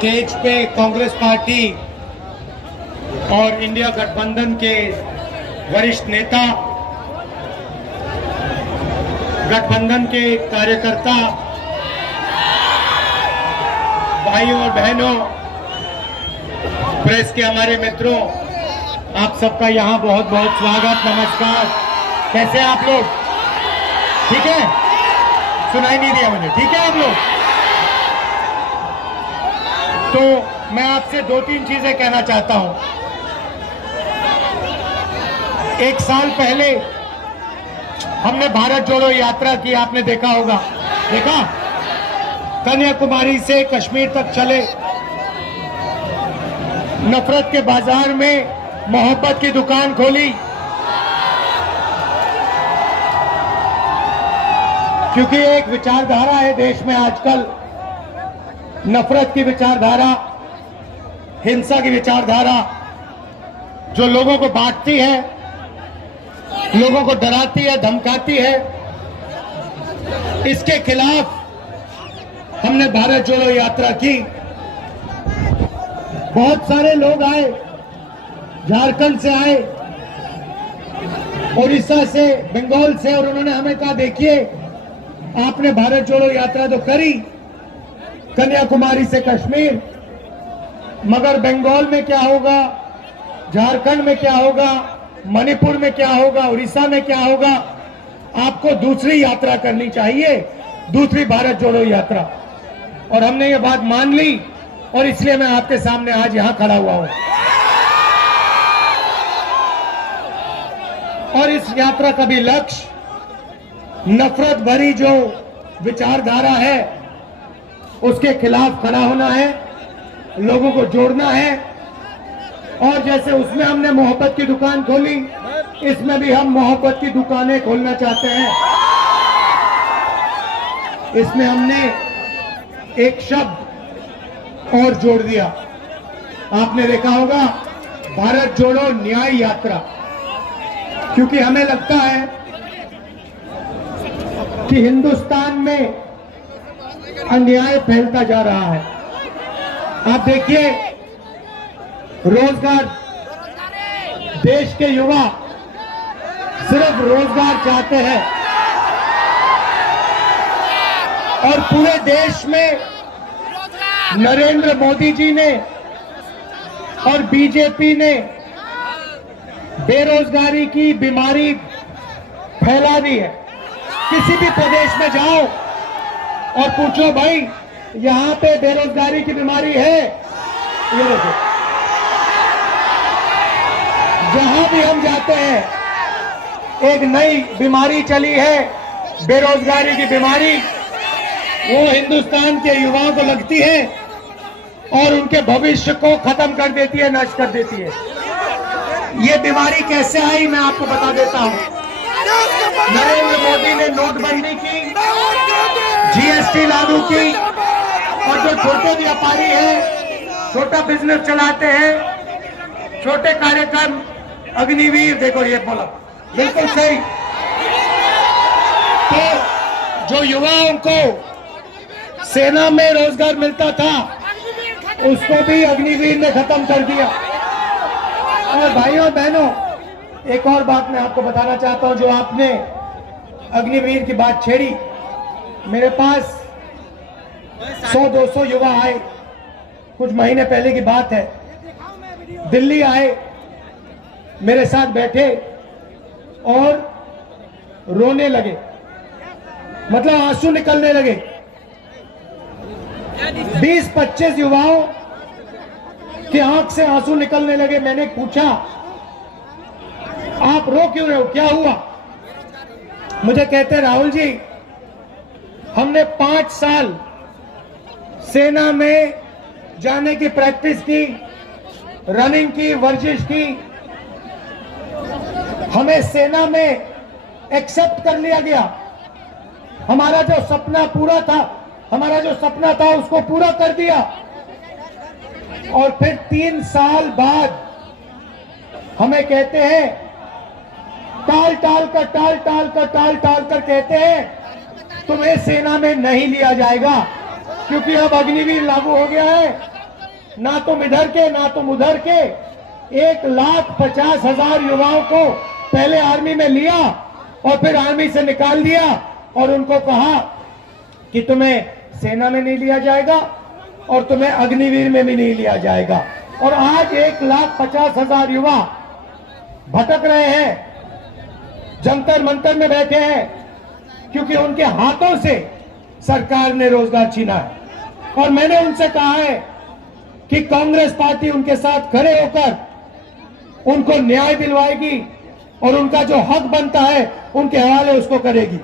Stage पे Congress party और India गठबंधन के वरिष्ठ नेता, गठबंधन के कार्यकर्ता, भाइयों और बहनों, प्रेस के हमारे मित्रों, आप सबका यहाँ बहुत बहुत स्वागत, नमस्कार। कैसे हैं आप लोग? ठीक है? सुनाई नहीं दिया मुझे? ठीक है आप लोग? तो मैं आपसे दो तीन चीजें कहना चाहता हूं। एक साल पहले हमने भारत जोड़ो यात्रा की, आपने देखा होगा। देखा? कन्याकुमारी से कश्मीर तक चले, नफरत के बाजार में मोहब्बत की दुकान खोली, क्योंकि एक विचारधारा है देश में आजकल, नफरत की विचारधारा, हिंसा की विचारधारा, जो लोगों को बांटती है, लोगों को डराती है, धमकाती है। इसके खिलाफ हमने भारत जोड़ो यात्रा की। बहुत सारे लोग आए, झारखंड से आए, उड़ीसा से, बंगाल से, और उन्होंने हमें कहा, देखिए आपने भारत जोड़ो यात्रा तो करी कन्याकुमारी से कश्मीर, मगर बंगाल में क्या होगा, झारखंड में क्या होगा, मणिपुर में क्या होगा, उड़ीसा में क्या होगा? आपको दूसरी यात्रा करनी चाहिए, दूसरी भारत जोड़ो यात्रा। और हमने ये बात मान ली, और इसलिए मैं आपके सामने आज यहां खड़ा हुआ हूं। और इस यात्रा का भी लक्ष्य नफरत भरी जो विचारधारा है उसके खिलाफ खड़ा होना है, लोगों को जोड़ना है। और जैसे उसमें हमने मोहब्बत की दुकान खोली, इसमें भी हम मोहब्बत की दुकानें खोलना चाहते हैं। इसमें हमने एक शब्द और जोड़ दिया, आपने देखा होगा, भारत जोड़ो न्याय यात्रा। क्योंकि हमें लगता है कि हिंदुस्तान में अन्याय फैलता जा रहा है। आप देखिए, रोजगार, देश के युवा सिर्फ रोजगार चाहते हैं, और पूरे देश में नरेंद्र मोदी जी ने और बीजेपी ने बेरोजगारी की बीमारी फैला दी है। किसी भी प्रदेश में जाओ और पूछो, भाई यहां पे बेरोजगारी की बीमारी है? ये देखो, जहां भी हम जाते हैं एक नई बीमारी चली है, बेरोजगारी की बीमारी। वो हिंदुस्तान के युवाओं को लगती है और उनके भविष्य को खत्म कर देती है, नष्ट कर देती है। ये बीमारी कैसे आई, मैं आपको बता देता हूं। नरेंद्र मोदी ने नोटबंदी की, जीएसटी लागू की, और जो छोटे व्यापारी हैं, छोटा बिजनेस चलाते हैं, छोटे कार्यक्रम, अग्निवीर, देखो ये बोला बिल्कुल सही। तो जो युवाओं को सेना में रोजगार मिलता था, उसको भी अग्निवीर ने खत्म कर दिया। और भाइयों बहनों, एक और बात मैं आपको बताना चाहता हूं। जो आपने अग्निवीर की बात छेड़ी, मेरे पास 100-200 युवा आए, कुछ महीने पहले की बात है। दिल्ली आए, मेरे साथ बैठे और रोने लगे, मतलब आंसू निकलने लगे। 20-25 युवाओं की आंख से आंसू निकलने लगे। मैंने पूछा, आप रो क्यों रहे हो, क्या हुआ? मुझे कहते, राहुल जी, हमने 5 साल सेना में जाने की प्रैक्टिस की, रनिंग की, वर्जिश की, हमें सेना में एक्सेप्ट कर लिया गया। हमारा जो सपना पूरा था, हमारा जो सपना था उसको पूरा कर दिया। और फिर 3 साल बाद हमें कहते हैं, टाल टाल कर कहते हैं तुम्हें सेना में नहीं लिया जाएगा, क्योंकि अब अग्निवीर लागू हो गया है, ना तुम इधर के ना तुम उधर के 1,50,000 युवाओं को पहले आर्मी में लिया और फिर आर्मी से निकाल दिया और उनको कहा कि तुम्हें सेना में नहीं लिया जाएगा और तुम्हें अग्निवीर में भी नहीं लिया जाएगा। और आज 1,50,000 युवा भटक रहे हैं, जंतर मंतर में बैठे हैं, क्योंकि उनके हाथों से सरकार ने रोजगार छीना है। और मैंने उनसे कहा है कि कांग्रेस पार्टी उनके साथ खड़े होकर उनको न्याय दिलवाएगी और उनका जो हक बनता है उनके हवाले उसको करेगी।